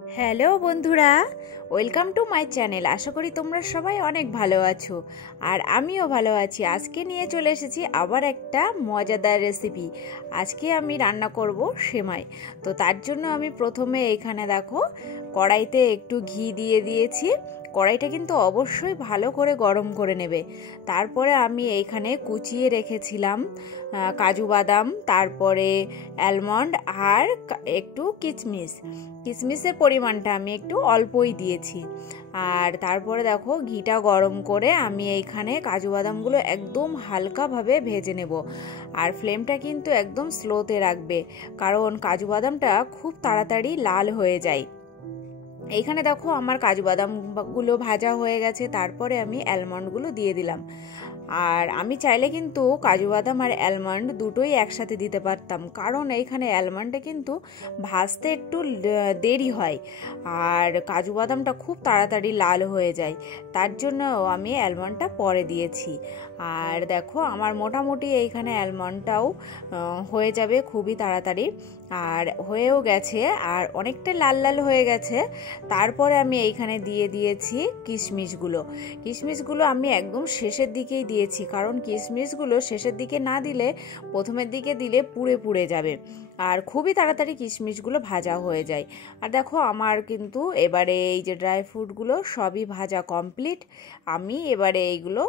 Hello বন্ধুরা, welcome to my channel. আশা করি তোমরা সবাই অনেক ভালো আছো আর আমিও ভালো আছি। আজকে নিয়ে চলে এসেছি আবার একটা মজাদার রেসিপি। আজকে আমি রান্না করব সেমাই। তো তার জন্য আমি প্রথমে এখানে দেখো কড়াইতে একটু ঘি দিয়ে দিয়েছি। কড়াইটা কিন্তু অবশ্যই ভালো করে গরম করে নেবে। তারপরে আমি এইখানে কুচিয়ে রেখেছিলাম কাজু বাদাম, তারপরে অ্যালমন্ড আর একটু কিশমিশের পরিমাণটা আমি একটু অল্পই দিয়েছি। আর তারপরে দেখো ঘিটা গরম করে আমি এইখানে কাজু বাদামগুলো একদম হালকাভাবে ভেজে নেব। আর ফ্লেমটা কিন্তু একদম স্লোতে রাখবে, কারণ কাজু বাদামটা খুব তাড়াতাড়ি লাল হয়ে যায়। এইখানে দেখো আমার কাজু বাদামগুলো ভাজা হয়ে গেছে। তারপরে আমি অ্যালমন্ডগুলো দিয়ে দিলাম। আর আমি চাইলে কিন্তু কাজু বাদাম আর অ্যালমন্ড দুটোই একসাথে দিতে পারতাম, কারণ এইখানে অ্যালমন্ডটা কিন্তু ভাজতে একটু দেরি হয় আর কাজু বাদামটা খুব তাড়াতাড়ি লাল হয়ে যায়। তার জন্য আমি অ্যালমন্ডটা পরে দিয়েছি। আর দেখো আমার মোটামুটি এইখানে অ্যালমন্ডটাও হয়ে যাবে খুবই তাড়াতাড়ি, আর হয়েও গেছে আর অনেকটা লাল লাল হয়ে গেছে। তারপরে আমি এইখানে দিয়ে দিয়েছি কিশমিশগুলো আমি একদম শেষের দিকেই দিয়েছি, কারণ কিশমিশগুলো শেষের দিকে না দিলে প্রথমের দিকে দিলে পুড়ে পুড়ে যাবে আর খুবই তাড়াতাড়ি কিশমিশগুলো ভাজা হয়ে যায়। আর দেখো আমার কিন্তু এবারে এই যে ড্রাই ফ্রুটগুলো সবই ভাজা কমপ্লিট। আমি এবারে এইগুলো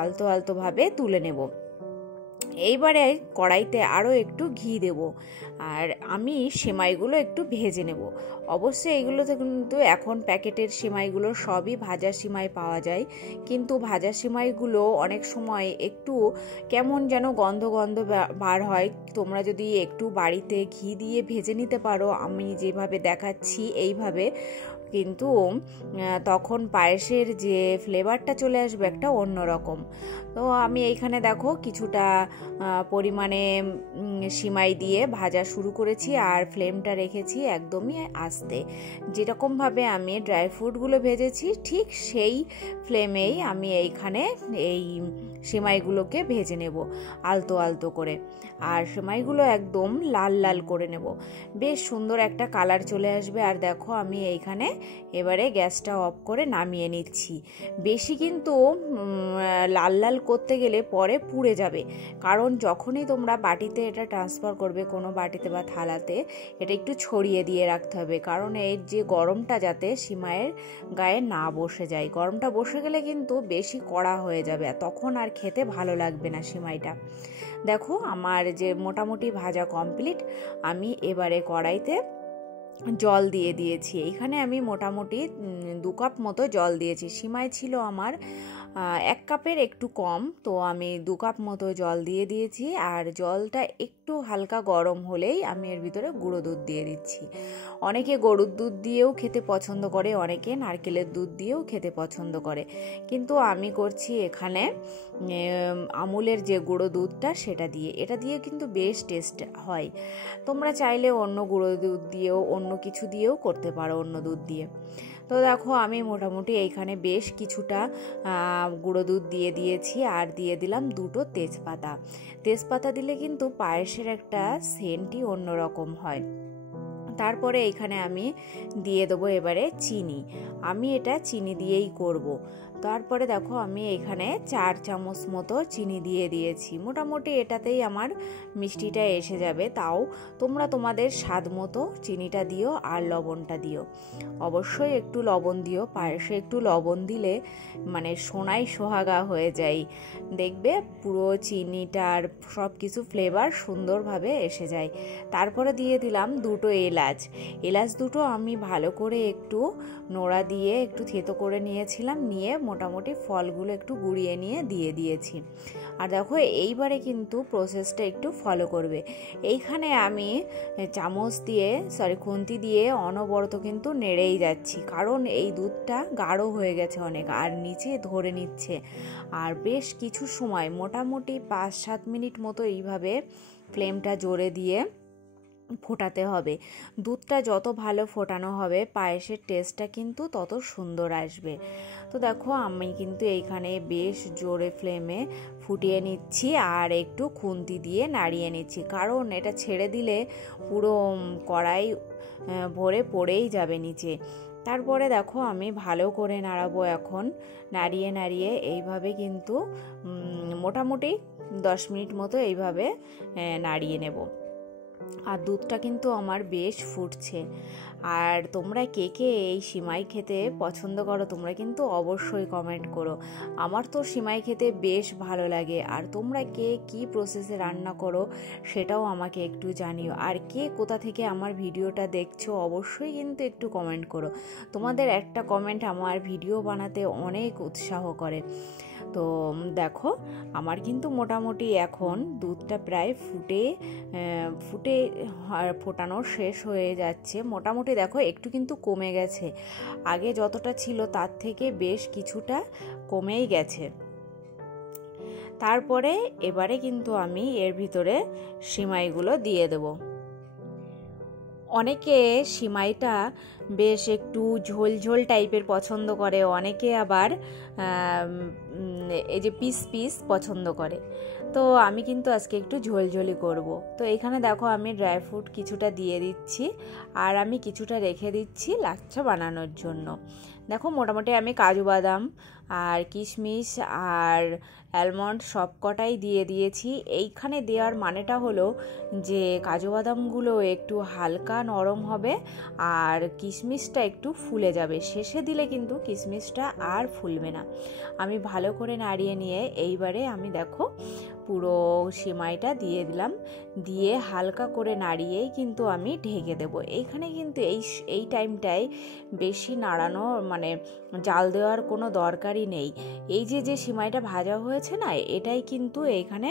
আলতো আলতোভাবে তুলে নেব। এইবারে কড়াইতে আরও একটু ঘি দেব আর আমি সেমাইগুলো একটু ভেজে নেব। অবশ্যই এইগুলোতে কিন্তু এখন প্যাকেটের সেমাইগুলো সবই ভাজা সেমাই পাওয়া যায়, কিন্তু ভাজা সেমাইগুলো অনেক সময় একটু কেমন যেন গন্ধ গন্ধ বার হয়। তোমরা যদি একটু বাড়িতে ঘি দিয়ে ভেজে নিতে পারো, আমি যেভাবে দেখাচ্ছি এইভাবে, কিন্তু তখন পায়েসের যে ফ্লেভারটা চলে আসবে একটা অন্যরকম। তো আমি এইখানে দেখো কিছুটা পরিমাণে সিমাই দিয়ে ভাজা শুরু করেছি আর ফ্লেমটা রেখেছি একদমই আস্তে। যেরকমভাবে আমি ড্রাই ফ্রুটগুলো ভেজেছি ঠিক সেই ফ্লেমেই আমি এইখানে এই সেমাইগুলোকে ভেজে নেব আলতো আলতো করে। আর সেমাইগুলো একদম লাল লাল করে নেব, বেশ সুন্দর একটা কালার চলে আসবে। আর দেখো আমি এইখানে এবারে গ্যাসটা অফ করে নামিয়ে নিচ্ছি। বেশি কিন্তু লাল লাল করতে গেলে পরে পুড়ে যাবে, কারণ যখনই তোমরা বাটিতে এটা ট্রান্সফার করবে, কোনো বাটিতে বা থালাতে, এটা একটু ছড়িয়ে দিয়ে রাখতে হবে, কারণ এর যে গরমটা যাতে সিমাইয়ের গায়ে না বসে যায়। গরমটা বসে গেলে কিন্তু বেশি কড়া হয়ে যাবে, তখন আর খেতে ভালো লাগবে না সিমাইটা। দেখো আমার যে মোটামুটি ভাজা কমপ্লিট। আমি এবারে কড়াইতে জল দিয়ে দিয়েছি। এখানে আমি মোটামুটি 2 কাপ মতো জল দিয়েছি। সিমাই ছিল আমার 1 কাপের একটু কম, তো আমি 2 কাপ মতো জল দিয়ে দিয়েছি। আর জলটা একটু হালকা গরম হলেই আমি এর ভিতরে গুঁড়ো দুধ দিয়ে দিচ্ছি। অনেকে গরুর দুধ দিয়েও খেতে পছন্দ করে, অনেকে নারকেলের দুধ দিয়েও খেতে পছন্দ করে, কিন্তু আমি করছি এখানে আমুলের যে গুঁড়ো দুধটা সেটা দিয়ে। এটা দিয়ে কিন্তু বেশ টেস্ট হয়। তোমরা চাইলে অন্য গুঁড়ো দুধ দিয়েও অন্য কিছু দিয়েও করতে পারো, অন্য দুধ দিয়ে। তো দেখো আমি মোটামুটি এইখানে বেশ কিছুটা গুঁড়ো দুধ দিয়ে দিয়েছি আর দিয়ে দিলাম 2টো তেজপাতা দিলে কিন্তু পায়েসের একটা সেন্টই অন্যরকম হয়। তারপরে এইখানে আমি দিয়ে দেবো এবারে চিনি। আমি এটা চিনি দিয়েই করব। তারপরে দেখো আমি এখানে 4 চামচ মতো চিনি দিয়ে দিয়েছি। মোটামুটি এটাতেই আমার মিষ্টিটা এসে যাবে। তাও তোমরা তোমাদের স্বাদ মতো চিনিটা দিও আর লবণটা দিও। অবশ্যই একটু লবণ দিও, পায়েসে একটু লবণ দিলে মানে সোনাই সোহাগা হয়ে যায়। দেখবে পুরো চিনিটার সব কিছু ফ্লেভার সুন্দরভাবে এসে যায়। তারপরে দিয়ে দিলাম 2টো এলাচ দুটো আমি ভালো করে একটু নোড়া দিয়ে একটু থেতো করে নিয়েছিলাম, নিয়ে মোটামুটি ফলগুলো একটু গুঁড়িয়ে নিয়ে দিয়ে দিয়েছি। আর দেখো এইবারে কিন্তু প্রসেসটা একটু ফলো করবে। এইখানে আমি খুন্তি দিয়ে অনবরত কিন্তু নেড়েই যাচ্ছি, কারণ এই দুধটা গাঢ় হয়ে গেছে অনেক আর নিচে ধরে নিচ্ছে। আর বেশ কিছু সময় মোটামুটি 5-7 মিনিট মতো এইভাবে ফ্লেমটা জোরে দিয়ে ফোটাতে হবে। দুধটা যত ভালো ফোটানো হবে পায়েসের টেস্টটা কিন্তু তত সুন্দর আসবে। তো দেখো আমি কিন্তু এইখানে বেশ জোরে ফ্লেমে ফুটিয়ে নিচ্ছি আর একটু খুন্তি দিয়ে নাড়িয়ে নিচ্ছি, কারণ এটা ছেড়ে দিলে পুরো কড়াই ভরে পড়েই যাবে নিচে। তারপরে দেখো আমি ভালো করে নাড়াবো, এখন নাড়িয়ে নাড়িয়ে এইভাবে কিন্তু মোটামুটি 10 মিনিট মতো এইভাবে নাড়িয়ে নেব। আর দুধটা কিন্তু আমার বেশ ফুটছে। আর তোমরা কে কে এই সিমাই খেতে পছন্দ করো তোমরা কিন্তু অবশ্যই কমেন্ট করো। আমার তো সিমাই খেতে বেশ ভালো লাগে। আর তোমরা কে কী প্রসেসে রান্না করো সেটাও আমাকে একটু জানিও। আর কে কোথা থেকে আমার ভিডিওটা দেখছো অবশ্যই কিন্তু একটু কমেন্ট করো। তোমাদের একটা কমেন্ট আমার ভিডিও বানাতে অনেক উৎসাহ করে। তো দেখো আমার কিন্তু মোটামুটি এখন দুধটা প্রায় ফোটানো শেষ হয়ে যাচ্ছে। মোটামুটি দেখো একটু কিন্তু কমে গেছে, আগে যতটা ছিল তার থেকে বেশ কিছুটা কমেই গেছে। তারপরে এবারে কিন্তু আমি এর ভিতরে সিমাইগুলো দিয়ে দেবো। অনেকে সিমাইটা বেশ একটু ঝোল ঝোল টাইপের পছন্দ করে, অনেকে আবার এই যে পিস পিস পছন্দ করে। তো আমি কিন্তু আজকে একটু ঝোলঝোলি করব। তো এখানে দেখো আমি ড্রাই ফ্রুট কিছুটা দিয়ে দিচ্ছি, আর আমি কিছুটা রেখে দিচ্ছি লাচ্ছা বানানোর জন্য। দেখো মোটামুটি আমি কাজু বাদাম আর কিশমিশ আর অ্যালমন্ড সব কটাই দিয়ে দিয়েছি। এইখানে দেওয়ার মানেটা হলো যে কাজু বাদামগুলো একটু হালকা নরম হবে আর কিশমিশটা একটু ফুলে যাবে। শেষে দিলে কিন্তু কিশমিশটা আর ফুলবে না। আমি ভালো করে নাড়িয়ে নিয়ে এইবারে আমি দেখো পুরো সিমাইটা দিয়ে দিলাম, দিয়ে হালকা করে নাড়িয়েই কিন্তু আমি ঢেকে দেবো। এইখানে কিন্তু এই টাইমটায় বেশি নাড়ানো মানে জাল দেওয়ার কোনো দরকারই নেই। এই যে সিমাইটা ভাজা হয়েছে না, এটাই কিন্তু এইখানে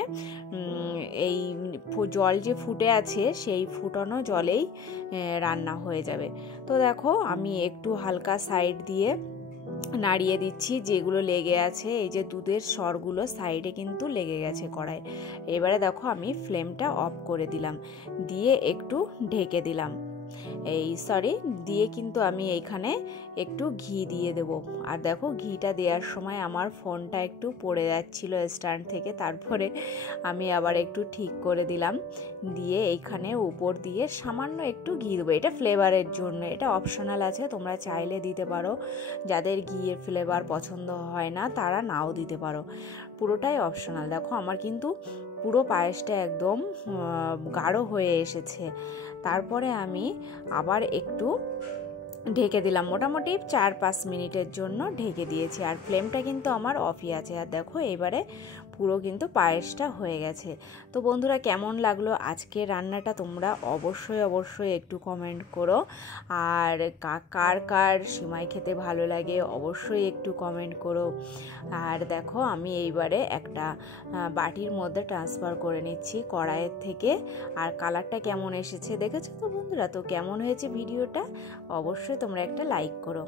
এই জল যে ফুটে আছে সেই ফুটানো জলেই রান্না হয়ে যাবে। তো দেখো আমি একটু হালকা সাইড দিয়ে নাড়িয়ে দিচ্ছি, যেগুলো লেগে আছে এই যে দুধের সরগুলো সাইডে কিন্তু লেগে গেছে কড়াই। এবারে দেখো আমি ফ্লেমটা অফ করে দিলাম, দিয়ে একটু ঢেকে দিলাম। দিয়ে কিন্তু আমি এইখানে একটু ঘি দিয়ে দেব। আর দেখো ঘিটা দেওয়ার সময় আমার ফোনটা একটু পড়ে যাচ্ছিল স্ট্যান্ড থেকে, তারপরে আমি আবার একটু ঠিক করে দিলাম, দিয়ে এইখানে উপর দিয়ে সামান্য একটু ঘি দেবো। এটা ফ্লেভারের জন্য, এটা অপশনাল আছে, তোমরা চাইলে দিতে পারো। যাদের ঘিয়ের ফ্লেভার পছন্দ হয় না তারা নাও দিতে পারো, পুরোটাই অপশনাল। দেখো আমার কিন্তু পুরো পায়েসটা একদম গাঢ় হয়ে এসেছে। তারপরে আমি আবার একটু ঢেকে দিলাম, মোটামুটি 4-5 মিনিটের জন্য ঢেকে দিয়েছি। আর ফ্লেমটা কিন্তু আমার অফই আছে। আর দেখো এবারে পুরো কিন্তু পায়েসটা হয়ে গেছে। তো বন্ধুরা কেমন লাগলো আজকে রান্নাটা তোমরা অবশ্যই একটু কমেন্ট করো। আর কার কার সিমাই খেতে ভালো লাগে অবশ্যই একটু কমেন্ট করো। আর দেখো আমি এইবারে একটা বাটির মধ্যে ট্রান্সফার করে নিচ্ছি কড়াইয়ের থেকে। আর কালারটা কেমন এসেছে দেখেছো তো বন্ধুরা? তো কেমন হয়েছে ভিডিওটা অবশ্যই তোমরা একটা লাইক করো।